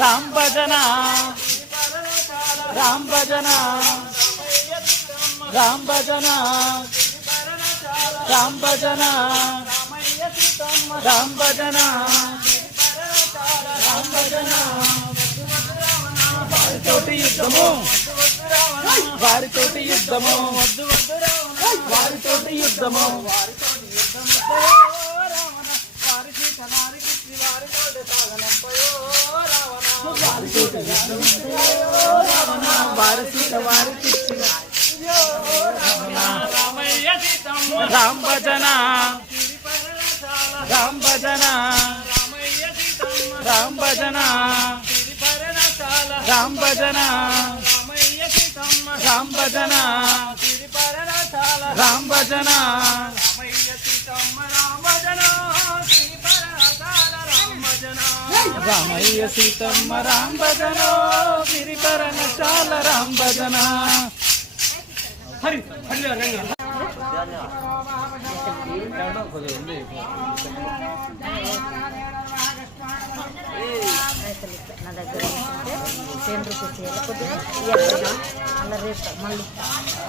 రామ్ భజన రామ్ భజన రామ్ భజన రామ్ భజన రామ్ భజన రామ్ భజన వారితోటి యుద్ధము వారితోటి యుద్ధము వారితోటి యుద్ధము రామ్ భజన రామ్ భజన రామ్ భజన రామ్ భజన రామ్ భజన రామ్ భజన రామయ్య సీతమ్మ రామ్ భజన గిరిపరనశాల రామ్ భజన హరి హరి నా దగ్గర ₹10 కొద్దిగా ఇవ్వాలి అలా రేపు మళ్ళీ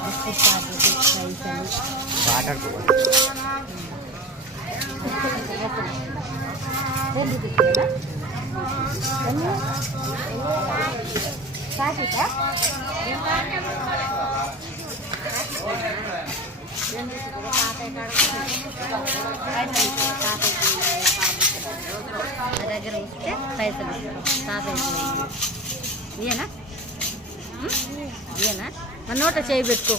బిస్కెట్ చార్జెస్ పైసలు ప్యాకెటా నా దగ్గర ఇస్తే పైసలు తాతయ్య ఇయేనా ఇయేనా మరి నోట చేయి పెట్టుకో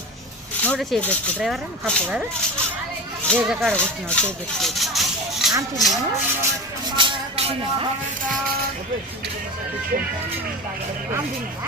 డ్రైవర్ తప్పు కాదు రేజ కాడ కూర్చున్నావు చేయి పెట్టుకో ఆమె తిన్నాను ఆమె తిన్నావా